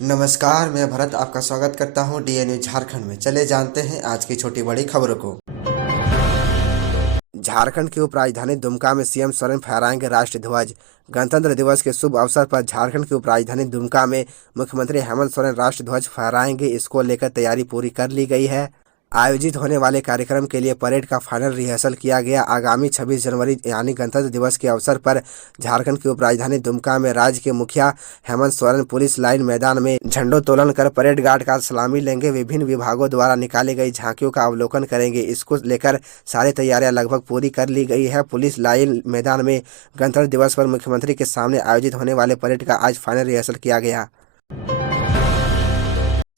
नमस्कार, मैं भरत आपका स्वागत करता हूं डीएनए झारखंड में। चले जानते हैं आज की छोटी बड़ी खबरों को। झारखंड की उपराजधानी दुमका में सीएम सोरेन फहराएंगे राष्ट्रीय ध्वज। गणतंत्र दिवस के शुभ अवसर पर झारखंड की उपराजधानी दुमका में मुख्यमंत्री हेमंत सोरेन राष्ट्रीय ध्वज फहराएंगे। इसको लेकर तैयारी पूरी कर ली गई है। आयोजित होने वाले कार्यक्रम के लिए परेड का फाइनल रिहर्सल किया गया। आगामी 26 जनवरी यानी गणतंत्र दिवस के अवसर पर झारखंड की उपराजधानी दुमका में राज्य के मुखिया हेमंत सोरेन पुलिस लाइन मैदान में झंडोत्तोलन कर परेड गार्ड का सलामी लेंगे। विभिन्न विभागों द्वारा निकाली गई झांकियों का अवलोकन करेंगे। इसको लेकर सारी तैयारियां लगभग पूरी कर ली गई है। पुलिस लाइन मैदान में गणतंत्र दिवस पर मुख्यमंत्री के सामने आयोजित होने वाले परेड का आज फाइनल रिहर्सल किया गया।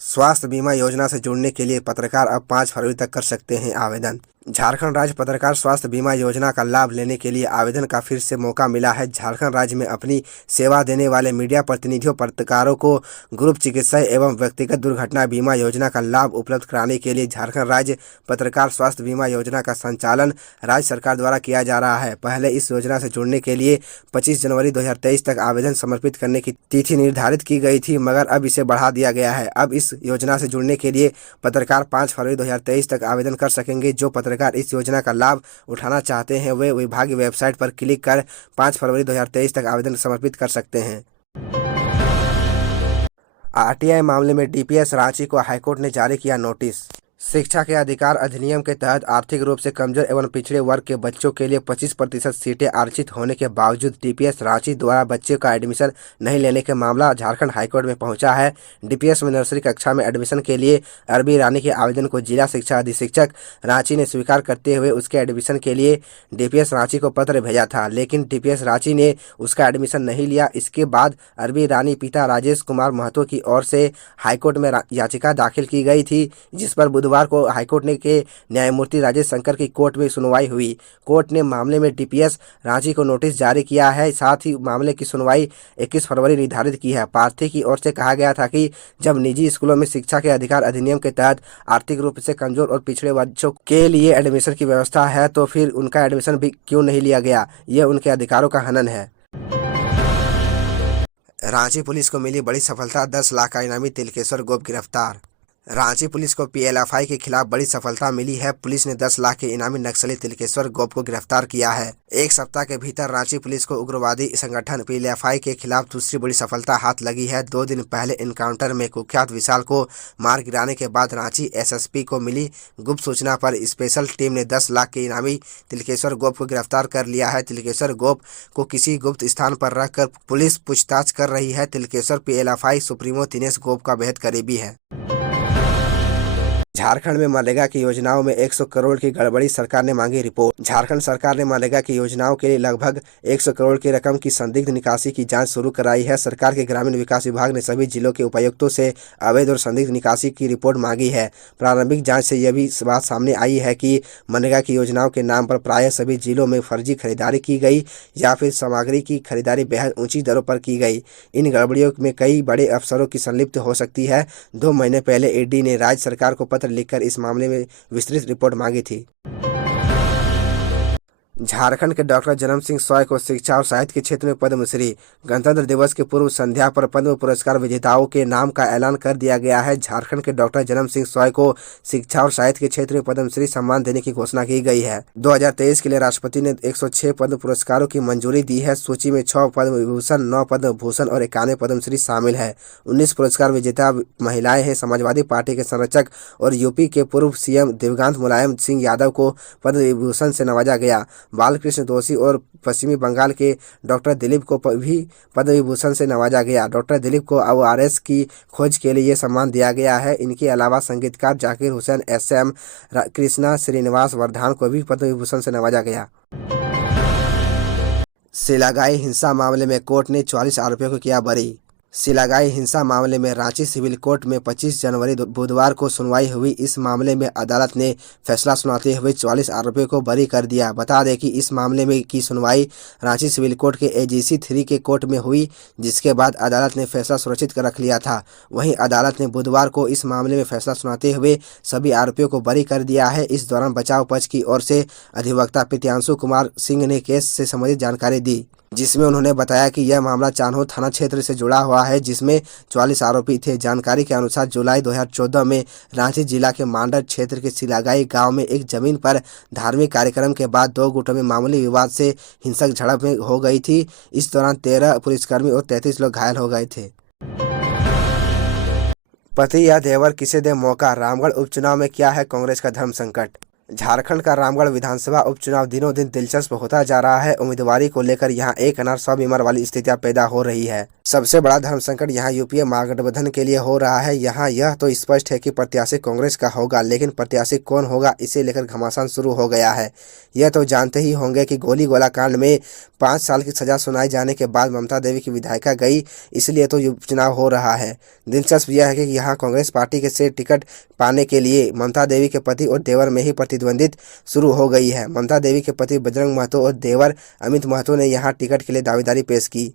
स्वास्थ्य बीमा योजना से जुड़ने के लिए पत्रकार अब 5 फरवरी तक कर सकते हैं आवेदन। झारखंड राज्य पत्रकार स्वास्थ्य बीमा योजना का लाभ लेने के लिए आवेदन का फिर से मौका मिला है। झारखंड राज्य में अपनी सेवा देने वाले मीडिया प्रतिनिधियों पत्रकारों को ग्रुप चिकित्सा एवं व्यक्तिगत दुर्घटना बीमा योजना का लाभ उपलब्ध कराने के लिए झारखंड राज्य पत्रकार स्वास्थ्य बीमा योजना का संचालन राज्य सरकार द्वारा किया जा रहा है। पहले इस योजना से जुड़ने के लिए 25 जनवरी 2023 तक आवेदन समर्पित करने की तिथि निर्धारित की गई थी, मगर अब इसे बढ़ा दिया गया है। अब इस योजना से जुड़ने के लिए पत्रकार 5 फरवरी 2023 तक आवेदन कर सकेंगे। जो पत्रकार इस योजना का लाभ उठाना चाहते हैं वे विभागीय वेबसाइट पर क्लिक कर 5 फरवरी 2023 तक आवेदन समर्पित कर सकते हैं। आरटीआई मामले में डीपीएस रांची को हाईकोर्ट ने जारी किया नोटिस। शिक्षा के अधिकार अधिनियम के तहत आर्थिक रूप से कमजोर एवं पिछड़े वर्ग के बच्चों के लिए 25% सीटें आरक्षित होने के बावजूद डीपीएस रांची द्वारा बच्चे का एडमिशन नहीं लेने के मामला झारखंड हाईकोर्ट में पहुंचा है। डीपीएस में नर्सरी कक्षा में एडमिशन के लिए अरबी रानी के आवेदन को जिला शिक्षा अधीक्षक रांची ने स्वीकार करते हुए उसके एडमिशन के लिए डीपीएस रांची को पत्र भेजा था, लेकिन डीपीएस रांची ने उसका एडमिशन नहीं लिया। इसके बाद अरबी रानी पिता राजेश कुमार महतो की ओर से हाईकोर्ट में याचिका दाखिल की गई थी, जिस पर बुधवार को हाईकोर्ट ने के न्यायमूर्ति राजेश शंकर की कोर्ट में सुनवाई हुई। कोर्ट ने मामले में डीपीएस रांची को नोटिस जारी किया है। साथ ही मामले की सुनवाई 21 फरवरी निर्धारित की है। प्रार्थी की ओर से कहा गया था कि जब निजी स्कूलों में शिक्षा के अधिकार अधिनियम के तहत आर्थिक रूप से कमजोर और पिछड़े बच्चों के लिए एडमिशन की व्यवस्था है तो फिर उनका एडमिशन भी क्यों नहीं लिया गया। यह उनके अधिकारों का हनन है। रांची पुलिस को मिली बड़ी सफलता, 10 लाख का इनामी तिलकेश्वर गोप गिरफ्तार। रांची पुलिस को पीएलएफआई के खिलाफ बड़ी सफलता मिली है। पुलिस ने 10 लाख के इनामी नक्सली तिलकेश्वर गोप को गिरफ्तार किया है। एक सप्ताह के भीतर रांची पुलिस को उग्रवादी संगठन पीएलएफआई के खिलाफ दूसरी बड़ी सफलता हाथ लगी है। 2 दिन पहले एनकाउंटर में कुख्यात विशाल को मार गिराने के बाद रांची एसएसपी को मिली गुप्त सूचना पर स्पेशल टीम ने 10 लाख के इनामी तिलकेश्वर गोप को गिरफ्तार कर लिया है। तिलकेश्वर गोप को किसी गुप्त स्थान पर रखकर पुलिस पूछताछ कर रही है। तिलकेश्वर पीएलएफआई सुप्रीमो दिनेश गोप का बेहद करीबी है। झारखंड में मनरेगा की योजनाओं में 100 करोड़ की गड़बड़ी, सरकार ने मांगी रिपोर्ट। झारखंड सरकार ने मनरेगा की योजनाओं के लिए लगभग 100 करोड़ की रकम की संदिग्ध निकासी की जांच शुरू कराई है। सरकार के ग्रामीण विकास विभाग ने सभी जिलों के उपायुक्तों से अवैध और संदिग्ध निकासी की रिपोर्ट मांगी है। प्रारंभिक जांच से यह भी बात सामने आई है कि मनरेगा की योजनाओं के नाम पर प्रायः सभी जिलों में फर्जी खरीदारी की गई या फिर सामग्री की खरीदारी बेहद ऊंची दरों पर की गई। इन गड़बड़ियों में कई बड़े अफसरों की संलिप्त हो सकती है। 2 महीने पहले ईडी ने राज्य सरकार को पत्र लिखकर इस मामले में विस्तृत रिपोर्ट मांगी थी। झारखंड के डॉक्टर जनम सिंह सॉय को शिक्षा और साहित्य के क्षेत्र में पद्मश्री। गणतंत्र दिवस की पूर्व संध्या पर पद्म पुरस्कार विजेताओं के नाम का ऐलान कर दिया गया है। झारखंड के डॉक्टर जनम सिंह सॉय को शिक्षा और साहित्य के क्षेत्र में पद्मश्री सम्मान देने की घोषणा की गई है। 2023 के लिए राष्ट्रपति ने 106 पद्म पुरस्कारों की मंजूरी दी है। सूची में 6 पद्म विभूषण, 9 पद्म भूषण और 91 पद्मश्री शामिल है। 19 पुरस्कार विजेता महिलाएं हैं। समाजवादी पार्टी के संरक्षक और यूपी के पूर्व सीएम दिवंगत मुलायम सिंह यादव को पद्म विभूषण से नवाजा गया। बालकृष्ण दोषी और पश्चिमी बंगाल के डॉक्टर दिलीप को भी पद्म विभूषण से नवाजा गया। डॉक्टर दिलीप को ओआरएस की खोज के लिए यह सम्मान दिया गया है। इनके अलावा संगीतकार जाकिर हुसैन, एसएम कृष्णा, श्रीनिवास वर्धान को भी पद्म विभूषण से नवाजा गया। सिलागाई हिंसा मामले में कोर्ट ने 44 आरोपियों को किया बरी। सिलागाई हिंसा मामले में रांची सिविल कोर्ट में 25 जनवरी बुधवार को सुनवाई हुई। इस मामले में अदालत ने फैसला सुनाते हुए 44 आरोपियों को बरी कर दिया। बता दें कि इस मामले में की सुनवाई रांची सिविल कोर्ट के एजीसी 3 के कोर्ट में हुई, जिसके बाद अदालत ने फैसला सुरक्षित कर रख लिया था। वहीं अदालत ने बुधवार को इस मामले में फैसला सुनाते हुए सभी आरोपियों को बरी कर दिया है। इस दौरान बचाव पक्ष की ओर से अधिवक्ता प्रीत्यांशु कुमार सिंह ने केस से संबंधित जानकारी दी। जिसमें उन्होंने बताया कि यह मामला चान्हो थाना क्षेत्र से जुड़ा हुआ है, जिसमें 44 आरोपी थे। जानकारी के अनुसार जुलाई 2014 में रांची जिला के मांडर क्षेत्र के सिलागाई गांव में एक जमीन पर धार्मिक कार्यक्रम के बाद दो गुटों में मामूली विवाद से हिंसक झड़प में हो गई थी। इस दौरान 13 पुलिसकर्मी और 33 लोग घायल हो गए थे। पति या देवर किसे दे मौका, रामगढ़ उपचुनाव में क्या है कांग्रेस का धर्म संकट। झारखंड का रामगढ़ विधानसभा उपचुनाव दिनों दिन दिलचस्प होता जा रहा है। उम्मीदवारी को लेकर यहां एक अनार 100 बीमार वाली स्थितियां पैदा हो रही है। सबसे बड़ा धर्म संकट यहां यूपीए महागठबंधन के लिए हो रहा है। यहां यह तो स्पष्ट है कि प्रत्याशी कांग्रेस का होगा, लेकिन प्रत्याशी कौन होगा, इसे लेकर घमासान शुरू हो गया है। यह तो जानते ही होंगे कि गोली गोला कांड में 5 साल की सजा सुनाई जाने के बाद ममता देवी की विधायिका गई, इसलिए तो उपचुनाव हो रहा है। दिलचस्प यह है कि यहाँ कांग्रेस पार्टी के से टिकट पाने के लिए ममता देवी के पति और देवर में ही प्रतिद्वंदित शुरू हो गई है। ममता देवी के पति बजरंग महतो और देवर अमित महतो ने यहाँ टिकट के लिए दावेदारी पेश की।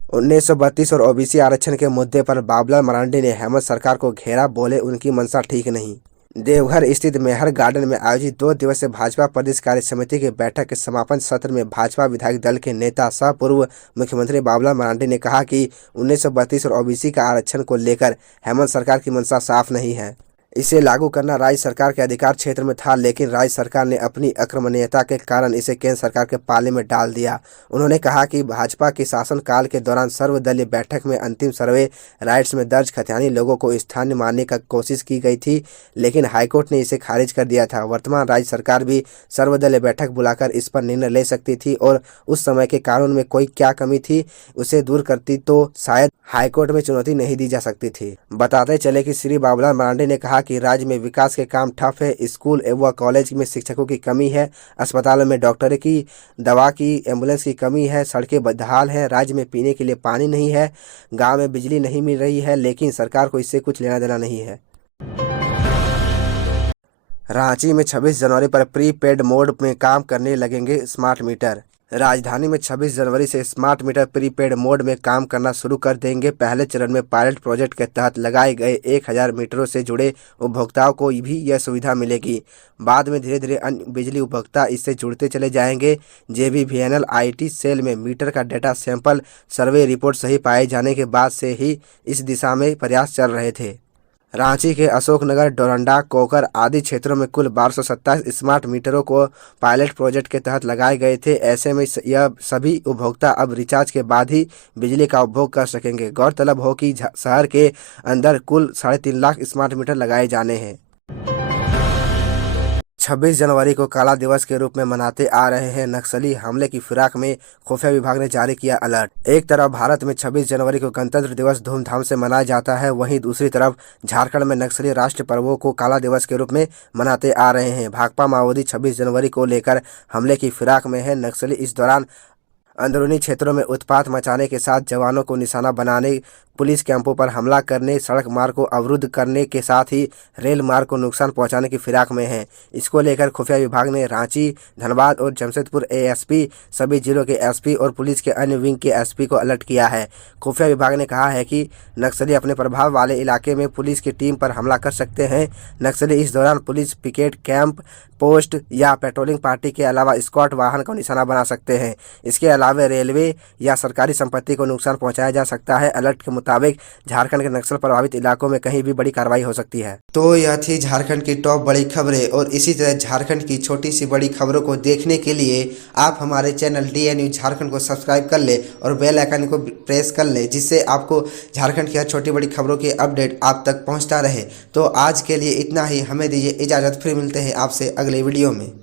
1932 और ओबीसी आरक्षण के मुद्दे पर बाबूलाल मरांडी ने हेमंत सरकार को घेरा, बोले उनकी मंशा ठीक नहीं। देवघर स्थित मेहर गार्डन में आयोजित 2 दिवसीय भाजपा प्रदेश कार्य समिति की बैठक के समापन सत्र में भाजपा विधायक दल के नेता सह पूर्व मुख्यमंत्री बाबूलाल मरांडी ने कहा कि 1932 और ओबीसी का आरक्षण को लेकर हेमंत सरकार की मंशा साफ नहीं है। इसे लागू करना राज्य सरकार के अधिकार क्षेत्र में था, लेकिन राज्य सरकार ने अपनी अक्रमणीयता के कारण इसे केंद्र सरकार के पाले में डाल दिया। उन्होंने कहा कि भाजपा के शासनकाल के दौरान सर्वदलीय बैठक में अंतिम सर्वे राइट्स में दर्ज खतियानी लोगों को स्थानीय मानने की कोशिश की गई थी, लेकिन हाईकोर्ट ने इसे खारिज कर दिया था। वर्तमान राज्य सरकार भी सर्वदलीय बैठक बुलाकर इस पर निर्णय ले सकती थी और उस समय के कानून में कोई क्या कमी थी उसे दूर करती तो शायद हाईकोर्ट में चुनौती नहीं दी जा सकती थी। बताते चले कि श्री बाबूलाल मरांडी ने कहा कि राज्य में विकास के काम ठप है। स्कूल एवं कॉलेज में शिक्षकों की कमी है, अस्पतालों में डॉक्टरों की, दवा की, एम्बुलेंस की कमी है, सड़कें बदहाल हैं, राज्य में पीने के लिए पानी नहीं है, गांव में बिजली नहीं मिल रही है, लेकिन सरकार को इससे कुछ लेना देना नहीं है। रांची में 26 जनवरी पर प्री पेड मोड में काम करने लगेंगे स्मार्ट मीटर। राजधानी में 26 जनवरी से स्मार्ट मीटर प्रीपेड मोड में काम करना शुरू कर देंगे। पहले चरण में पायलट प्रोजेक्ट के तहत लगाए गए 1000 मीटरों से जुड़े उपभोक्ताओं को भी यह सुविधा मिलेगी। बाद में धीरे धीरे अन्य बिजली उपभोक्ता इससे जुड़ते चले जाएंगे। जेबीवीएनएल आईटी सेल में मीटर का डेटा सैंपल सर्वे रिपोर्ट सही पाए जाने के बाद से ही इस दिशा में प्रयास चल रहे थे। रांची के अशोकनगर, डोरंडा, कोकर आदि क्षेत्रों में कुल 1227 स्मार्ट मीटरों को पायलट प्रोजेक्ट के तहत लगाए गए थे। ऐसे में यह सभी उपभोक्ता अब रिचार्ज के बाद ही बिजली का उपभोग कर सकेंगे। गौरतलब हो कि शहर के अंदर कुल 3.5 लाख स्मार्ट मीटर लगाए जाने हैं। 26 जनवरी को काला दिवस के रूप में मनाते आ रहे हैं। नक्सली हमले की फिराक में खुफिया विभाग ने जारी किया अलर्ट। एक तरफ भारत में 26 जनवरी को गणतंत्र दिवस धूमधाम से मनाया जाता है, वहीं दूसरी तरफ झारखंड में नक्सली राष्ट्रीय पर्वों को काला दिवस के रूप में मनाते आ रहे हैं। भाकपा माओवादी 26 जनवरी को लेकर हमले की फिराक में है। नक्सली इस दौरान अंदरूनी क्षेत्रों में उत्पात मचाने के साथ जवानों को निशाना बनाने, पुलिस कैंपों पर हमला करने, सड़क मार्ग को अवरुद्ध करने के साथ ही रेल मार्ग को नुकसान पहुंचाने की फिराक में है। इसको लेकर खुफिया विभाग ने रांची, धनबाद और जमशेदपुर एएसपी, सभी जिलों के एसपी और पुलिस के अन्य विंग के एसपी को अलर्ट किया है। खुफिया विभाग ने कहा है कि नक्सली अपने प्रभाव वाले इलाके में पुलिस की टीम पर हमला कर सकते हैं। नक्सली इस दौरान पुलिस पिकेट कैंप, पोस्ट या पेट्रोलिंग पार्टी के अलावा स्क्वाड वाहन को निशाना बना सकते हैं। इसके अलावा रेलवे या सरकारी संपत्ति को नुकसान पहुंचाया जा सकता है। अलर्ट के मुताबिक झारखंड के नक्सल प्रभावित इलाकों में कहीं भी बड़ी कार्रवाई हो सकती है। तो यह थी झारखंड की टॉप बड़ी खबरें, और इसी तरह झारखंड की छोटी सी बड़ी खबरों को देखने के लिए आप हमारे चैनल DN न्यूज झारखंड को सब्सक्राइब कर ले और बेल आइकन को प्रेस कर ले, जिससे आपको झारखंड की हर छोटी बड़ी खबरों की अपडेट आप तक पहुँचता रहे। तो आज के लिए इतना ही, हमें दीजिए इजाज़त, फिर मिलते हैं आपसे अगले वीडियो में।